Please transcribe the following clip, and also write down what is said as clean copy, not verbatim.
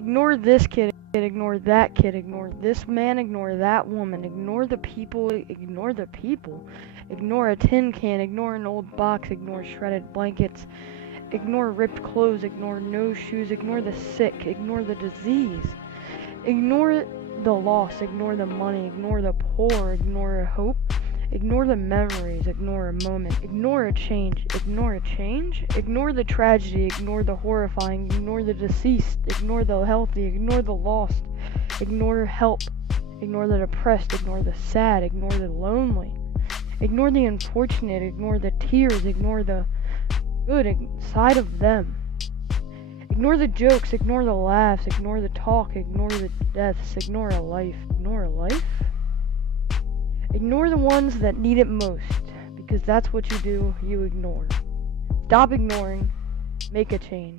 Ignore this kid, ignore that kid, ignore this man, ignore that woman, ignore the people, ignore the people. Ignore a tin can, ignore an old box, ignore shredded blankets, ignore ripped clothes, ignore no shoes, ignore the sick, ignore the disease. Ignore the loss, ignore the money, ignore the poor, ignore hope. Ignore the memories, ignore a moment, ignore a change, ignore a change, ignore the tragedy, ignore the horrifying, ignore the deceased, ignore the healthy, ignore the lost, ignore help, ignore the depressed, ignore the sad, ignore the lonely, ignore the unfortunate, ignore the tears, ignore the good inside of them. Ignore the jokes, ignore the laughs, ignore the talk, ignore the deaths, ignore a life, ignore a life? Ignore the ones that need it most, because that's what you do, you ignore. Stop ignoring, make a change.